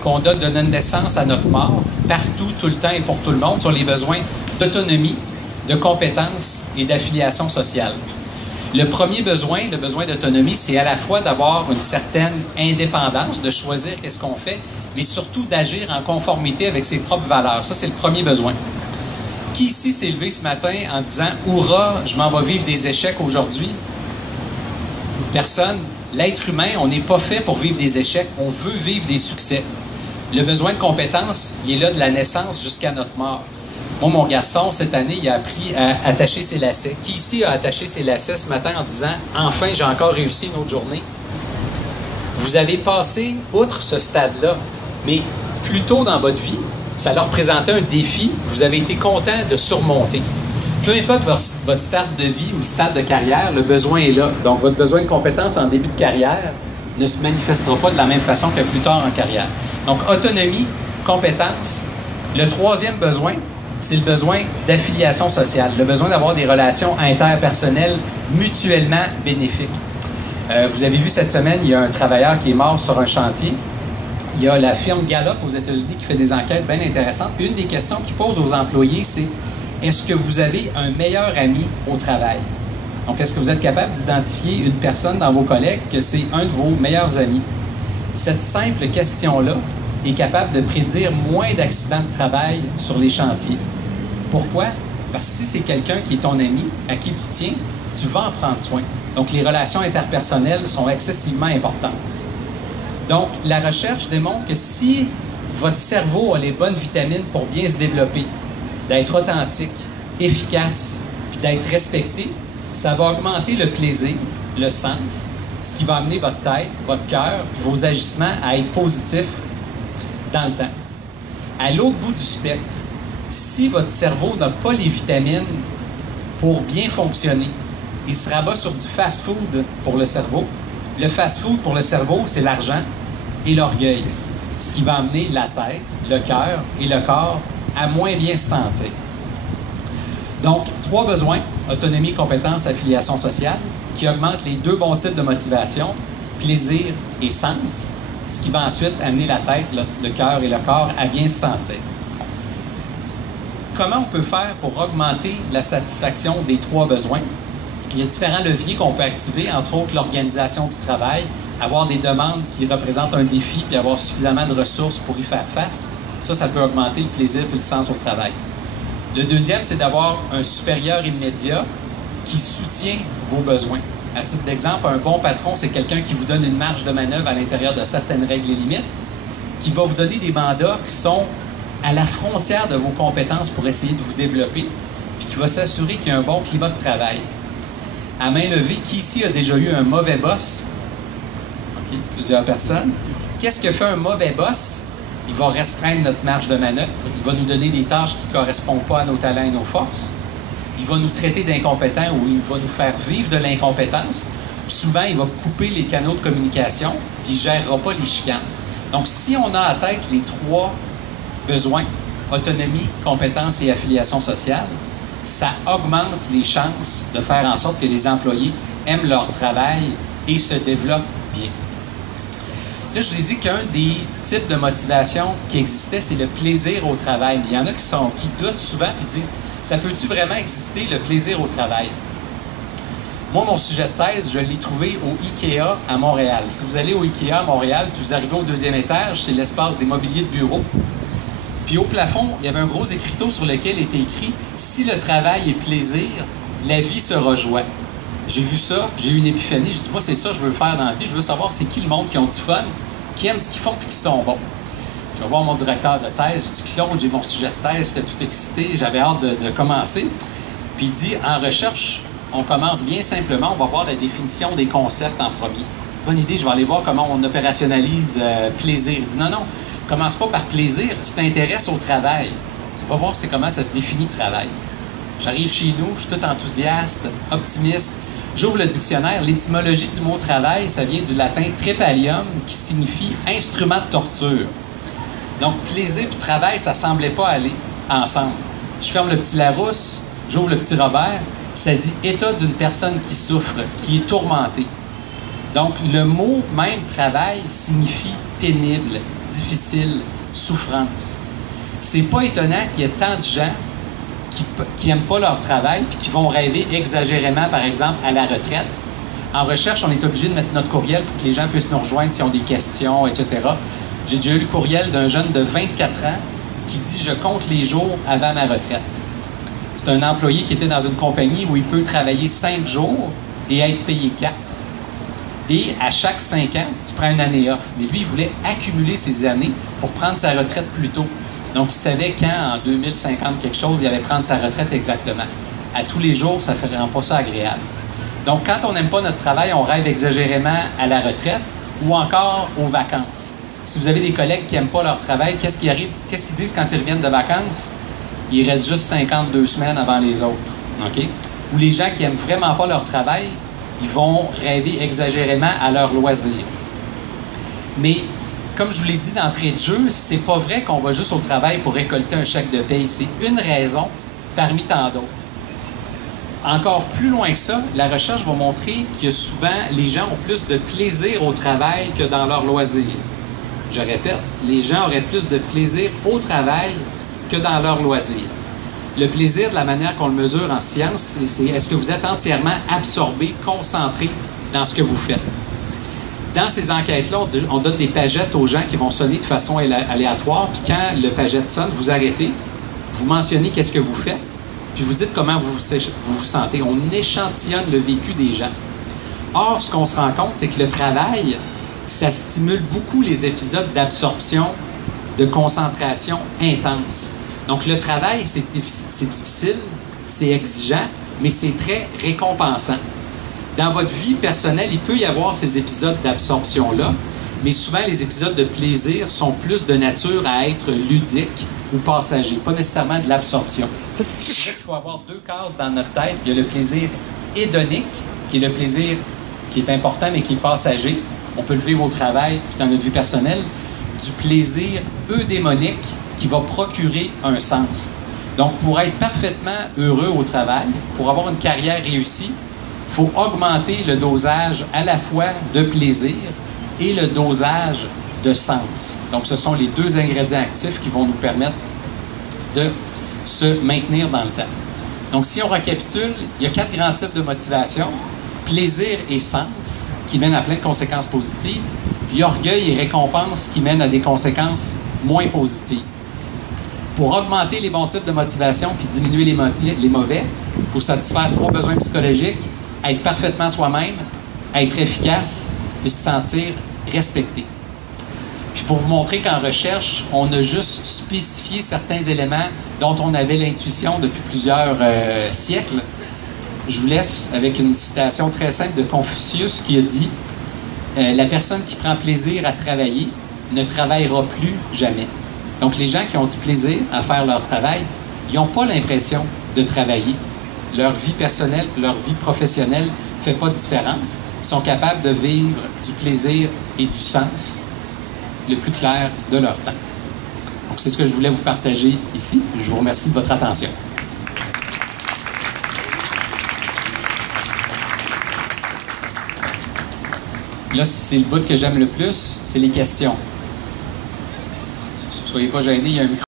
qu'on a de notre naissance à notre mort, partout, tout le temps et pour tout le monde, sur les besoins d'autonomie, de compétences et d'affiliation sociale. Le premier besoin, le besoin d'autonomie, c'est à la fois d'avoir une certaine indépendance, de choisir qu'est-ce qu'on fait, mais surtout d'agir en conformité avec ses propres valeurs. Ça, c'est le premier besoin. Qui ici s'est levé ce matin en disant « Hourra, je m'en vais vivre des échecs aujourd'hui » ? Personne. L'être humain, on n'est pas fait pour vivre des échecs, on veut vivre des succès. Le besoin de compétence, il est là de la naissance jusqu'à notre mort. Moi, mon garçon, cette année, il a appris à attacher ses lacets. Qui ici a attaché ses lacets ce matin en disant « Enfin, j'ai encore réussi une autre journée ». Vous avez passé outre ce stade-là, mais plus tôt dans votre vie, ça leur représentait un défi que vous avez été content de surmonter. Peu importe votre stade de vie ou le stade de carrière, le besoin est là. Donc, votre besoin de compétence en début de carrière ne se manifestera pas de la même façon que plus tard en carrière. Donc, autonomie, compétence. Le troisième besoin, c'est le besoin d'affiliation sociale, le besoin d'avoir des relations interpersonnelles mutuellement bénéfiques. Vous avez vu cette semaine, il y a un travailleur qui est mort sur un chantier. Il y a la firme Gallup aux États-Unis qui fait des enquêtes bien intéressantes. Puis une des questions qu'ils posent aux employés, c'est « Est-ce que vous avez un meilleur ami au travail? » Donc, est-ce que vous êtes capable d'identifier une personne dans vos collègues que c'est un de vos meilleurs amis? Cette simple question-là est capable de prédire moins d'accidents de travail sur les chantiers. Pourquoi? Parce que si c'est quelqu'un qui est ton ami, à qui tu tiens, tu vas en prendre soin. Donc, les relations interpersonnelles sont excessivement importantes. Donc, la recherche démontre que si votre cerveau a les bonnes vitamines pour bien se développer, d'être authentique, efficace, puis d'être respecté, ça va augmenter le plaisir, le sens, ce qui va amener votre tête, votre cœur, puis vos agissements à être positifs dans le temps. À l'autre bout du spectre, si votre cerveau n'a pas les vitamines pour bien fonctionner, il se rabat sur du fast-food pour le cerveau. Le fast-food pour le cerveau, c'est l'argent et l'orgueil, ce qui va amener la tête, le cœur et le corps à moins bien se sentir. Donc, 3 besoins, autonomie, compétence, affiliation sociale, qui augmentent les 2 bons types de motivation, plaisir et sens, ce qui va ensuite amener la tête, le cœur et le corps à bien se sentir. Comment on peut faire pour augmenter la satisfaction des 3 besoins? Il y a différents leviers qu'on peut activer, entre autres l'organisation du travail, avoir des demandes qui représentent un défi, puis avoir suffisamment de ressources pour y faire face. Ça peut augmenter le plaisir et le sens au travail. Le deuxième, c'est d'avoir un supérieur immédiat qui soutient vos besoins. À titre d'exemple, un bon patron, c'est quelqu'un qui vous donne une marge de manœuvre à l'intérieur de certaines règles et limites, qui va vous donner des mandats qui sont à la frontière de vos compétences pour essayer de vous développer, puis qui va s'assurer qu'il y a un bon climat de travail. À main levée, qui ici a déjà eu un mauvais boss? OK, plusieurs personnes. Qu'est-ce que fait un mauvais boss? Il va restreindre notre marge de manœuvre. Il va nous donner des tâches qui ne correspondent pas à nos talents et nos forces. Il va nous traiter d'incompétents ou il va nous faire vivre de l'incompétence. Souvent, il va couper les canaux de communication puis il ne gérera pas les chicanes. Donc, si on a à tête les 3 besoins, autonomie, compétence et affiliation sociale, ça augmente les chances de faire en sorte que les employés aiment leur travail et se développent bien. Là, je vous ai dit qu'un des types de motivation qui existait, c'est le plaisir au travail. Il y en a qui doutent souvent et disent « Ça peut-tu vraiment exister, le plaisir au travail? » Moi, mon sujet de thèse, je l'ai trouvé au IKEA à Montréal. Si vous allez au IKEA à Montréal, puis vous arrivez au 2e étage, c'est l'espace des mobiliers de bureau. Puis au plafond, il y avait un gros écriteau sur lequel était écrit « Si le travail est plaisir, la vie sera joie ». J'ai vu ça, j'ai eu une épiphanie. J'ai dit, moi, c'est ça que je veux faire dans la vie. Je veux savoir c'est qui le monde qui ont du fun, qui aiment ce qu'ils font et qui sont bons. Je vais voir mon directeur de thèse. J'ai dit, Claude, j'ai mon sujet de thèse, j'étais tout excité, j'avais hâte de commencer. Puis il dit, en recherche, on commence bien simplement, on va voir la définition des concepts en premier. C'est une bonne idée, je vais aller voir comment on opérationnalise plaisir. Il dit, non, commence pas par plaisir, tu t'intéresses au travail. Tu vas voir comment ça se définit le travail. J'arrive chez nous, je suis tout enthousiaste, optimiste. J'ouvre le dictionnaire. L'étymologie du mot travail, ça vient du latin trepalium, qui signifie instrument de torture. Donc, plaisir et travail, ça ne semblait pas aller ensemble. Je ferme le petit Larousse, j'ouvre le petit Robert, ça dit état d'une personne qui souffre, qui est tourmentée. Donc, le mot même travail signifie pénible, difficile, souffrance. C'est pas étonnant qu'il y ait tant de gens qui n'aiment pas leur travail et qui vont rêver exagérément, par exemple, à la retraite. En recherche, on est obligé de mettre notre courriel pour que les gens puissent nous rejoindre s'ils ont des questions, etc. J'ai déjà eu le courriel d'un jeune de 24 ans qui dit « Je compte les jours avant ma retraite ». C'est un employé qui était dans une compagnie où il peut travailler 5 jours et être payé 4. Et à chaque 5 ans, tu prends une année off. Mais lui, il voulait accumuler ses années pour prendre sa retraite plus tôt. Donc, il savait quand, en 2050 quelque chose, il allait prendre sa retraite exactement. À tous les jours, ça ne rend pas ça agréable. Donc, quand on n'aime pas notre travail, on rêve exagérément à la retraite ou encore aux vacances. Si vous avez des collègues qui n'aiment pas leur travail, qu'est-ce qui arrive? Qu'est-ce qu'ils disent quand ils reviennent de vacances? Il reste juste 52 semaines avant les autres. OK? Ou les gens qui n'aiment vraiment pas leur travail, ils vont rêver exagérément à leur loisir. Mais, comme je vous l'ai dit d'entrée de jeu, c'est pas vrai qu'on va juste au travail pour récolter un chèque de paye. C'est une raison parmi tant d'autres. Encore plus loin que ça, la recherche va montrer que souvent, les gens ont plus de plaisir au travail que dans leur loisir. Je répète, les gens auraient plus de plaisir au travail que dans leur loisir. Le plaisir, de la manière qu'on le mesure en science, c'est est-ce que vous êtes entièrement absorbé, concentré dans ce que vous faites. Dans ces enquêtes-là, on donne des pagettes aux gens qui vont sonner de façon aléatoire, puis quand le pagette sonne, vous arrêtez, vous mentionnez qu'est-ce que vous faites, puis vous dites comment vous vous sentez. On échantillonne le vécu des gens. Or, ce qu'on se rend compte, c'est que le travail, ça stimule beaucoup les épisodes d'absorption, de concentration intense. Donc, le travail, c'est difficile, c'est exigeant, mais c'est très récompensant. Dans votre vie personnelle, il peut y avoir ces épisodes d'absorption-là, mais souvent, les épisodes de plaisir sont plus de nature à être ludiques ou passagers, pas nécessairement de l'absorption. C'est vrai qu'il faut avoir deux cases dans notre tête. Il y a le plaisir hédonique, qui est le plaisir qui est important, mais qui est passager. On peut le vivre au travail, puis dans notre vie personnelle. Du plaisir eudémonique, qui va procurer un sens. Donc, pour être parfaitement heureux au travail, pour avoir une carrière réussie, il faut augmenter le dosage à la fois de plaisir et le dosage de sens. Donc, ce sont les deux ingrédients actifs qui vont nous permettre de se maintenir dans le temps. Donc, si on récapitule, il y a 4 grands types de motivation. Plaisir et sens, qui mènent à plein de conséquences positives, puis orgueil et récompense, qui mènent à des conséquences moins positives. Pour augmenter les bons types de motivation puis diminuer les mauvais, il faut satisfaire 3 besoins psychologiques, être parfaitement soi-même, être efficace, puis se sentir respecté. Puis pour vous montrer qu'en recherche, on a juste spécifié certains éléments dont on avait l'intuition depuis plusieurs siècles, je vous laisse avec une citation très simple de Confucius qui a dit « La personne qui prend plaisir à travailler ne travaillera plus jamais. » Donc, les gens qui ont du plaisir à faire leur travail, ils n'ont pas l'impression de travailler. Leur vie personnelle, leur vie professionnelle ne fait pas de différence. Ils sont capables de vivre du plaisir et du sens le plus clair de leur temps. Donc, c'est ce que je voulais vous partager ici. Je vous remercie de votre attention. Là, c'est le bout que j'aime le plus, c'est les questions. Soyez pas gênés, il y a un micro.